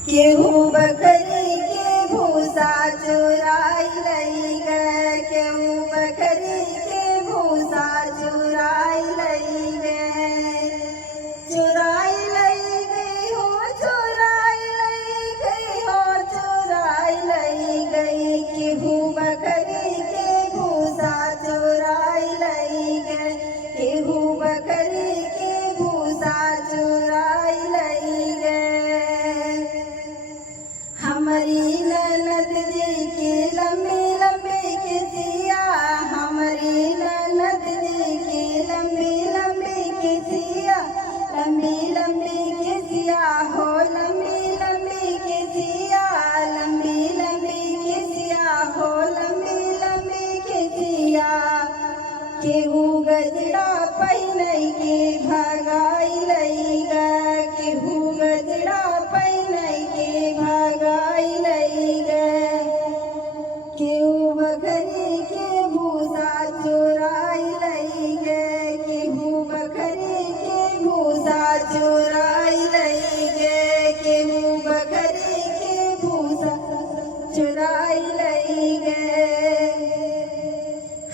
केहू बकरी के भूसा चुराई लई गए, केहू बकरी के भूसा चुराई लई गए, चुराई लई गई हो, चुराई लई गई हो, चुराई लई गई। केहू बकरी के भूसा चुराई लई गए, केहू बकरी के भूसा चुराई लई गए। हमारी ननद जी की लंबी लंबी केसिया, हमारी ननद जी की लंबी लंबी केसिया, लंबी लंबी केसिया हो, लंबी लंबी केसिया, लंबी लंबी केसिया हो, लंबी लंबी केसिया। केहू गजरा पहिनई के भगाई लई गए, केहू गजरा पहिनई के भगाई लई गए। केहू बकरी के भूसा चुराई लई गए, केहू बकरी के भूसा चुराई लई गए, केहू बकरी के भूसा चुराई लई गए।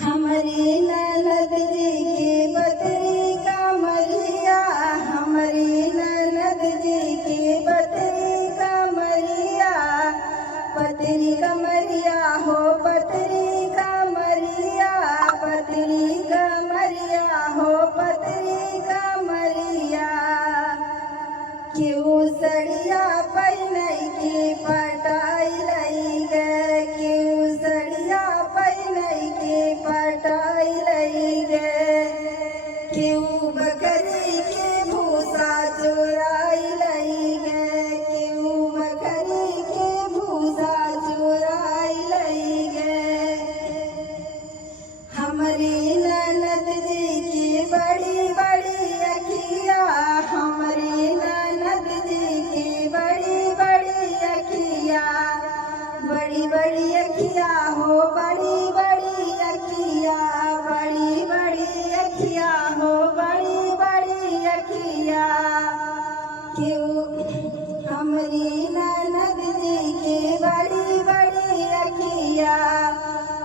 हमारी ननद जी की पतरी कमरिया, हमारी ननद जी की पतरी कमरिया, पतरी कमरिया हो, पतरी कमरिया, पतरी कमरिया हो, पतरी कमरिया। केहू सड़िया पहिनई के पटाई लई गए, केहू सड़िया पहिनई के पटाई लई गए। केहू बकरी के भूसा चुराई लई गए, केहू बकरी के भूसा चुराई लई गए। हमारी ननद जी की बड़ी बड़ी अखिया, हमारी ननद जी की बड़ी बड़ी अखिया, बड़ी बड़ी अखिया हो, बड़ी बड़ी अखिया, बड़ी बड़ी अखिया हो, बड़ी बड़ी अखिया। क्यों हमारी ननद जी की बड़ी बड़ी अखिया।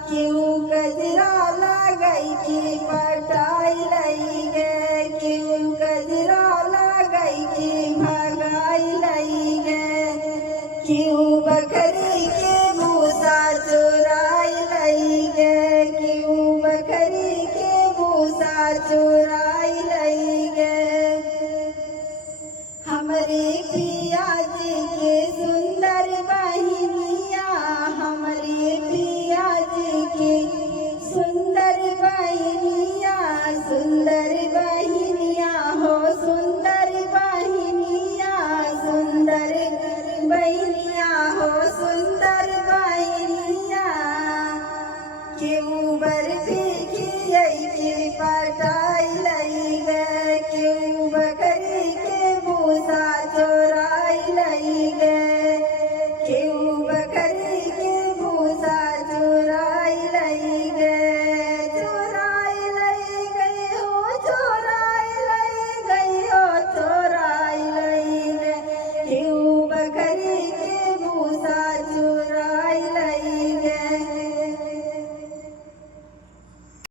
क्यों गजरा लगई के पटाई लई गए, क्यों गजरा लगई के भगाई लई गए। क्यों